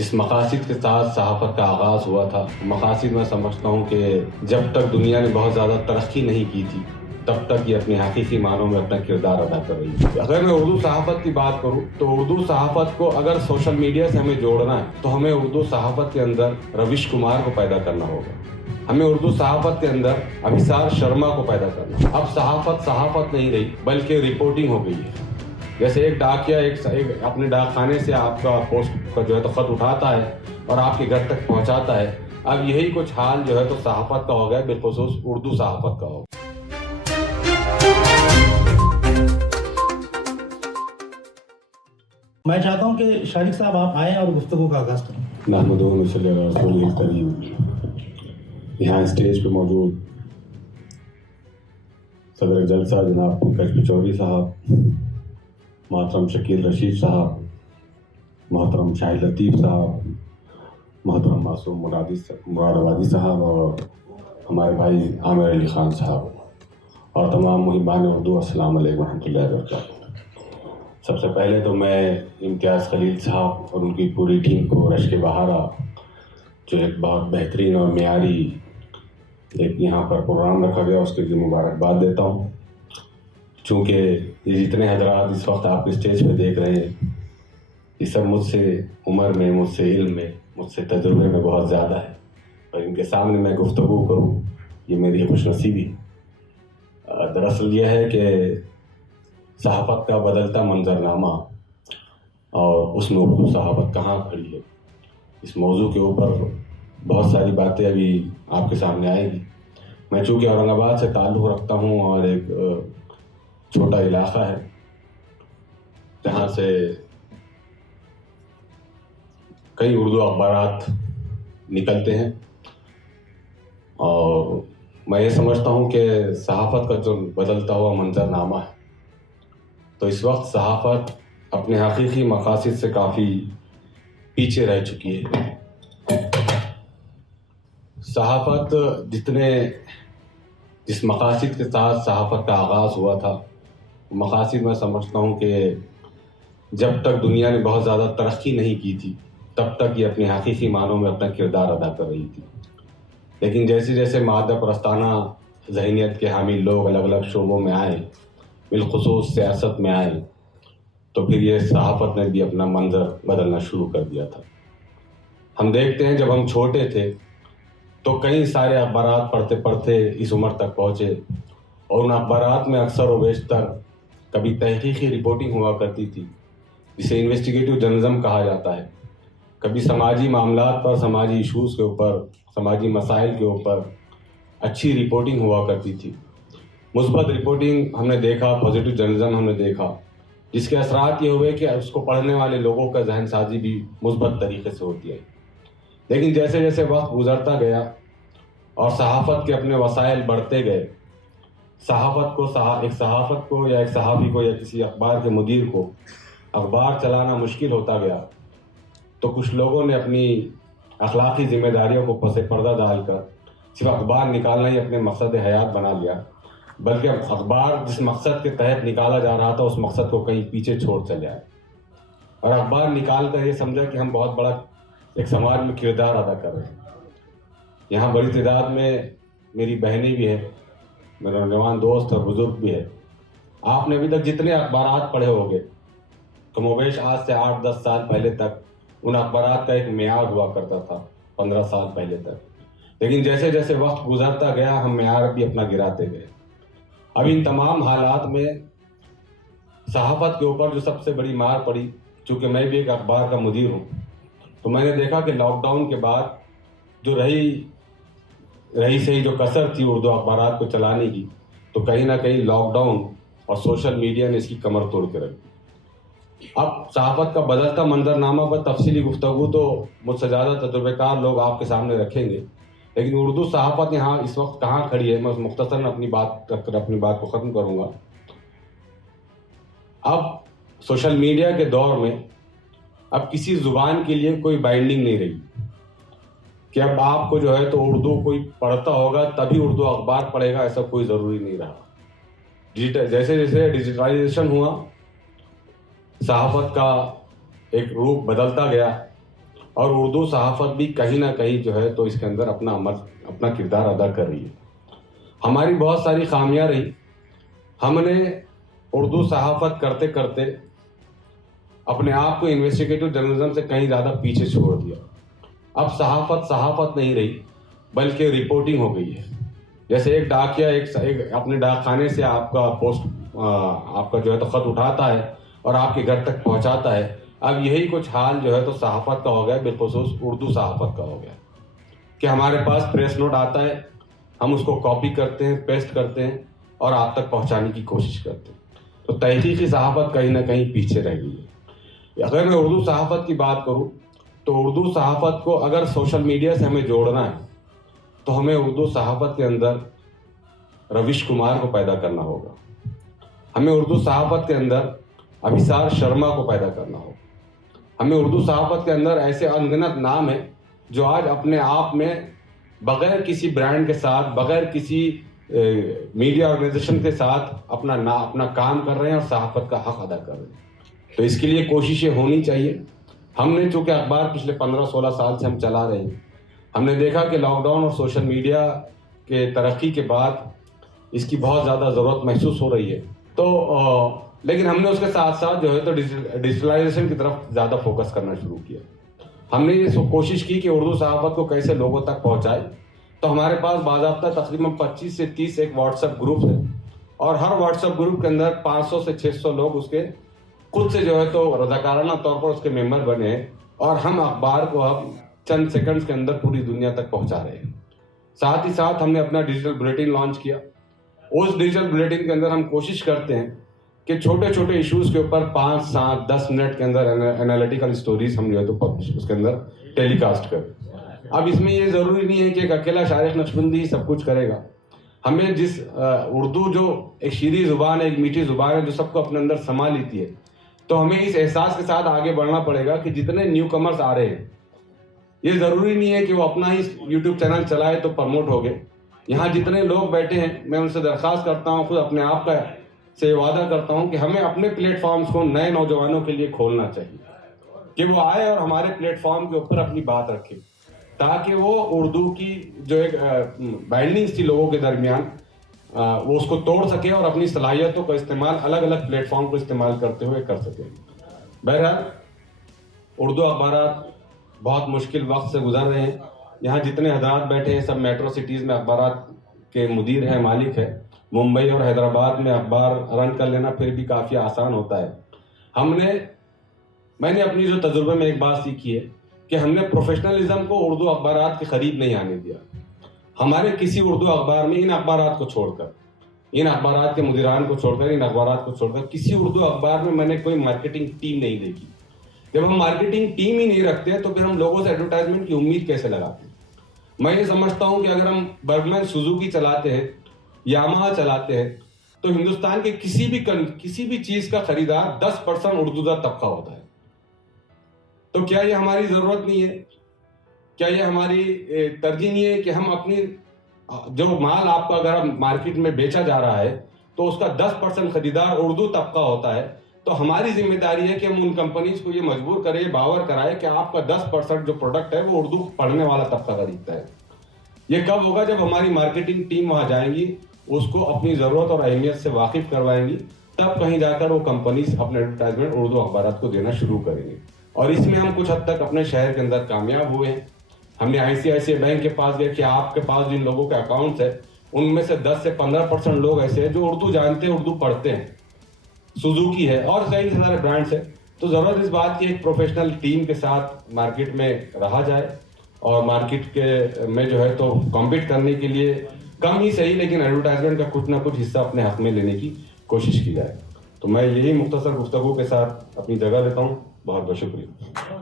جس مقاصد کے ساتھ صحافت کا آغاز ہوا تھا، مقاصد میں سمجھتا ہوں کہ جب تک دنیا نے بہت زیادہ ترقی نہیں کی تھی تب تک یہ اپنے حقیقی معنوں میں اپنا کردار ادا کر رہی ہے۔ اگر میں اردو صحافت کی بات کروں تو اردو صحافت کو اگر سوشل میڈیا سے ہمیں جوڑنا ہے تو ہمیں اردو صحافت کے اندر روش کمار کو پیدا کرنا ہوگا، ہمیں اردو صحافت کے اندر ابھیسار شرما کو پیدا کرنا۔ اب صحافت نہیں رہی بلکہ رپورٹنگ ہو گئی ہے۔ جیسے ایک ڈاکیا ایک اپنے ڈاک خانے سے آپ کا پوسٹ کا جو ہے تو خط اٹھاتا ہے اور آپ کے گھر تک پہنچاتا ہے، اب یہی کچھ حال جو ہے تو صحافت کا ہو گیا، بالخصوص اردو صحافت کا ہو۔ میں چاہتا ہوں کہ شارق صاحب آپ آئیں اور گفتگو کا آغاز کریں۔ نحمدہ و نصلی علی رسولہ الکریم۔ یہاں اسٹیج پہ موجود صدر جلسہ جناب پنکج پچوری صاحب، محترم شکیل رشید صاحب، محترم شاہد لطیف صاحب، محترم معصوم مراد آبادی صاحب اور ہمارے بھائی عامر علی خان صاحب اور تمام محبان اردو، السلام علیکم ورحمۃ اللہ وبرکاتہ۔ سب سے پہلے تو میں امتیاز خلیل صاحب اور ان کی پوری ٹیم کو رشک بہارا، جو ایک بہت بہترین اور معیاری ایک یہاں پر پروگرام رکھا گیا، اس کے لیے مبارکباد دیتا ہوں۔ چونکہ یہ جتنے حضرات اس وقت آپ اسٹیج پہ دیکھ رہے ہیں، یہ سب مجھ سے عمر میں، مجھ سے علم میں، مجھ سے تجربے میں بہت زیادہ ہے، اور ان کے سامنے میں گفتگو کروں یہ میری خوش نصیبی۔ دراصل یہ ہے کہ صحافت کا بدلتا منظرنامہ اور اس میں اردو صحافت کہاں کھڑی ہے، اس موضوع کے اوپر بہت ساری باتیں ابھی آپ کے سامنے آئیں گی۔ میں چونکہ اورنگ آباد سے تعلق رکھتا ہوں اور ایک چھوٹا علاقہ ہے جہاں سے کئی اردو اخبارات نکلتے ہیں، اور میں یہ سمجھتا ہوں کہ صحافت کا جو بدلتا ہوا منظرنامہ ہے، تو اس وقت صحافت اپنے حقیقی مقاصد سے کافی پیچھے رہ چکی ہے۔ صحافت جس مقاصد کے ساتھ صحافت کا آغاز ہوا تھا، مقاصد میں سمجھتا ہوں کہ جب تک دنیا نے بہت زیادہ ترقی نہیں کی تھی تب تک یہ اپنے حقیقی معنوں میں اپنا کردار ادا کر رہی تھی، لیکن جیسے جیسے مادہ پرستانہ ذہنیت کے حامل لوگ الگ الگ شعبوں میں آئے، بالخصوص سیاست میں آئے، تو پھر یہ صحافت نے بھی اپنا منظر بدلنا شروع کر دیا تھا۔ ہم دیکھتے ہیں جب ہم چھوٹے تھے تو کئی سارے اخبارات پڑھتے پڑھتے اس عمر تک پہنچے، اور ان اخبارات میں اکثر و بیشتر کبھی تحقیقی رپورٹنگ ہوا کرتی تھی جسے انویسٹیگیٹو جرنلزم کہا جاتا ہے، کبھی سماجی معاملات پر، سماجی ایشوز کے اوپر، سماجی مسائل کے اوپر اچھی رپورٹنگ ہوا کرتی تھی، مثبت رپورٹنگ ہم نے دیکھا، پازیٹیو جرنلزم ہم نے دیکھا، جس کے اثرات یہ ہوئے کہ اس کو پڑھنے والے لوگوں کا ذہن سازی بھی مثبت طریقے سے ہوتی ہے۔ لیکن جیسے جیسے وقت گزرتا گیا اور صحافت کے اپنے وسائل بڑھتے گئے، ایک صحافت کو یا ایک صحافی کو یا کسی اخبار کے مدیر کو اخبار چلانا مشکل ہوتا گیا، تو کچھ لوگوں نے اپنی اخلاقی ذمہ داریوں کو پس پردہ ڈال کر صرف اخبار نکالنا ہی اپنے مقصد حیات بنا لیا، بلکہ اخبار جس مقصد کے تحت نکالا جا رہا تھا اس مقصد کو کہیں پیچھے چھوڑ چلے آئے، اور اخبار نکال کر یہ سمجھا کہ ہم بہت بڑا ایک سماج میں کردار ادا کر رہے ہیں۔ یہاں بڑی تعداد میں میری بہنیں بھی ہیں، میرے نوجوان دوست اور بزرگ بھی ہیں۔ آپ نے ابھی تک جتنے اخبارات پڑھے ہوں گے، کم و بیش آج سے 8-10 سال پہلے تک ان اخبارات کا ایک معیار ہوا کرتا تھا، 15 سال پہلے تک، لیکن جیسے جیسے وقت گزرتا گیا ہم معیار بھی اپنا گراتے گئے۔ اب ان تمام حالات میں صحافت کے اوپر جو سب سے بڑی مار پڑی، چونکہ میں بھی ایک اخبار کا مدیر ہوں، تو میں نے دیکھا کہ لاک ڈاؤن کے بعد جو رہی سے جو کثر تھی اردو اخبارات کو چلانے کی، تو کہیں نہ کہیں لاک ڈاؤن اور سوشل میڈیا نے اس کی کمر توڑ کے رکھ دی۔ اب صحافت کا بدلتا منظرنامہ پر تفصیلی گفتگو تو مجھ سے زیادہ تجربہ کار لوگ آپ کے سامنے رکھیں گے، لیکن اردو صحافت یہاں اس وقت کہاں کھڑی ہے، میں مختصراً اپنی بات کو ختم کروں گا۔ اب سوشل میڈیا کے دور میں اب کسی زبان کے لیے کوئی بائنڈنگ نہیں رہی کہ اب آپ کو جو ہے تو اردو کوئی پڑھتا ہوگا تبھی اردو اخبار پڑھے گا، ایسا کوئی ضروری نہیں رہا۔ جیسے جیسے ڈیجیٹلائزیشن ہوا، صحافت کا ایک روپ بدلتا گیا، اور اردو صحافت بھی کہیں نہ کہیں جو ہے تو اس کے اندر اپنا کردار ادا کر رہی ہے. ہماری بہت ساری خامیاں رہی. ہم نے اردو صحافت کرتے کرتے اپنے آپ کو انویسٹیگیٹو جرنلزم سے کہیں زیادہ پیچھے چھوڑ دیا. اب صحافت نہیں رہی بلکہ رپورٹنگ ہو گئی ہے. جیسے ایک ڈاکیا ایک اپنے ڈاک خانے سے آپ کا جو ہے تو خط اٹھاتا ہے اور آپ کے گھر تک پہنچاتا ہے. اب یہی کچھ حال جو ہے تو صحافت کا ہو گیا, بالخصوص اردو صحافت کا ہو گیا کہ ہمارے پاس پریس نوٹ آتا ہے, ہم اس کو کاپی کرتے ہیں, پیسٹ کرتے ہیں اور آپ تک پہنچانے کی کوشش کرتے ہیں. تو تحقیقی صحافت کہیں نہ کہیں پیچھے رہ گئی ہے. اگر میں اردو صحافت کی بات کروں تو اردو صحافت کو اگر سوشل میڈیا سے ہمیں جوڑنا ہے تو ہمیں اردو صحافت کے اندر رویش کمار کو پیدا کرنا ہوگا. ہمیں اردو صحافت کے اندر ابھیسار شرما کو پیدا کرنا ہوگا. ہمیں اردو صحافت کے اندر ایسے انگنت نام ہیں جو آج اپنے آپ میں بغیر کسی برانڈ کے ساتھ, بغیر کسی میڈیا آرگنائزیشن کے ساتھ اپنا کام کر رہے ہیں اور صحافت کا حق ادا کر رہے ہیں. تو اس کے لیے کوششیں ہونی چاہیے. ہم نے چونکہ اخبار پچھلے 15-16 سال سے ہم چلا رہے ہیں, ہم نے دیکھا کہ لاک ڈاؤن اور سوشل میڈیا کے ترقی کے بعد اس کی بہت زیادہ ضرورت محسوس ہو رہی ہے. تو لیکن ہم نے اس کے ساتھ ساتھ جو ہے تو ڈیجیٹلائزیشن کی طرف زیادہ فوکس کرنا شروع کیا. ہم نے یہ کوشش کی کہ اردو صحافت کو کیسے لوگوں تک پہنچائے. تو ہمارے پاس باضابطہ تقریباً 25 سے 30 ایک واٹس ایپ گروپ ہے اور ہر واٹس ایپ گروپ کے اندر 500 سے 600 لوگ اس کے خود سے جو ہے تو رضاکارانہ طور پر اس کے ممبر بنے ہیں اور ہم اخبار کو اب چند سیکنڈز کے اندر پوری دنیا تک پہنچا رہے ہیں. ساتھ ہی ساتھ ہم نے اپنا ڈیجیٹل بلیٹن لانچ کیا. اس ڈیجیٹل بلیٹن کے اندر ہم کوشش کرتے ہیں کہ چھوٹے چھوٹے ایشوز کے اوپر 5, 7, 10 منٹ کے اندر انالیٹیکل سٹوریز ہم جو ہے تو پبلش اس کے اندر ٹیلی کاسٹ کریں. اب اس میں یہ ضروری نہیں ہے کہ ایک اکیلا شارق نقشبندی سب کچھ کرے گا. ہمیں اردو جو ایک شیریں زبان ہے, ایک میٹھی زبان ہے جو سب کو اپنے اندر سما لیتی ہے, تو ہمیں اس احساس کے ساتھ آگے بڑھنا پڑے گا کہ جتنے نیو کمرز آ رہے ہیں یہ ضروری نہیں ہے کہ وہ اپنا ہی یوٹیوب چینل چلائے تو پروموٹ ہو گئے. یہاں جتنے لوگ بیٹھے ہیں میں ان سے درخواست کرتا ہوں, خود اپنے آپ کا سے وعدہ کرتا ہوں کہ ہمیں اپنے پلیٹ فارمز کو نئے نوجوانوں کے لیے کھولنا چاہیے کہ وہ آئے اور ہمارے پلیٹ فارم کے اوپر اپنی بات رکھے تاکہ وہ اردو کی جو ایک بائنڈنگز تھی لوگوں کے درمیان وہ اس کو توڑ سکے اور اپنی صلاحیتوں کا استعمال الگ الگ پلیٹ فارم کو استعمال کرتے ہوئے کر سکے. بہرحال اردو اخبارات بہت مشکل وقت سے گزر رہے ہیں. یہاں جتنے حضرات بیٹھے ہیں سب میٹرو سٹیز میں اخبارات کے مدیر ہیں, مالک ہیں. ممبئی اور حیدرآباد میں اخبار رن کر لینا پھر بھی کافی آسان ہوتا ہے. میں نے اپنی جو تجربے میں ایک بات سیکھی ہے کہ ہم نے پروفیشنلزم کو اردو اخبارات کے قریب نہیں آنے دیا. ہمارے کسی اردو اخبار میں ان اخبارات کو چھوڑ کر, ان اخبارات کے مدیران کو چھوڑ کر, ان اخبارات کو چھوڑ کر کسی اردو اخبار میں نے کوئی مارکیٹنگ ٹیم نہیں دیکھی. جب ہم مارکیٹنگ ٹیم ہی نہیں رکھتے تو پھر ہم لوگوں سے ایڈورٹائزمنٹ کی امید کیسے لگاتے ہیں؟ میں یہ سمجھتا ہوں کہ اگر ہم برگمین سوزوکی چلاتے ہیں, یامہا چلاتے ہیں, تو ہندوستان کے کسی بھی چیز کا خریدار 10% اردو زد طبقہ ہوتا ہے. تو کیا یہ ہماری ضرورت نہیں ہے؟ کیا یہ ہماری ترجیح نہیں ہے کہ ہم اپنی جو مال آپ کا اگر مارکیٹ میں بیچا جا رہا ہے تو اس کا 10% خریدار اردو طبقہ ہوتا ہے, تو ہماری ذمہ داری ہے کہ ہم ان کمپنیز کو یہ مجبور کریں, باور کرائے کہ آپ کا 10% جو پروڈکٹ ہے وہ اردو پڑھنے والا طبقہ خریدتا ہے. یہ کب ہوگا؟ جب ہماری مارکیٹنگ ٹیم وہاں جائیں گی, اس کو اپنی ضرورت اور اہمیت سے واقف کروائیں گی, تب کہیں جا کر وہ کمپنیز اپنے ایڈورٹائزمنٹ اردو اخبارات کو دینا شروع کریں گے. اور اس میں ہم کچھ حد تک اپنے شہر کے اندر کامیاب ہوئے ہیں. ہم نے ICICI بینک کے پاس گئے کہ آپ کے پاس جن لوگوں کے اکاؤنٹس ہیں ان میں سے 10 سے 15% لوگ ایسے ہیں جو اردو جانتے ہیں, اردو پڑھتے ہیں. سوزوکی ہے اور کئی سارے برانڈس ہیں. تو ضرورت اس بات کی ایک پروفیشنل ٹیم کے ساتھ مارکیٹ میں رہا جائے اور مارکیٹ کے میں جو ہے تو کمپیٹ کرنے کے لیے کم ہی صحیح لیکن ایڈورٹائزمنٹ کا کچھ نہ کچھ حصہ اپنے حق میں لینے کی کوشش کی جائے. تو میں یہی مختصر گفتگو کے ساتھ اپنی جگہ لیتا ہوں. بہت بہت شکریہ.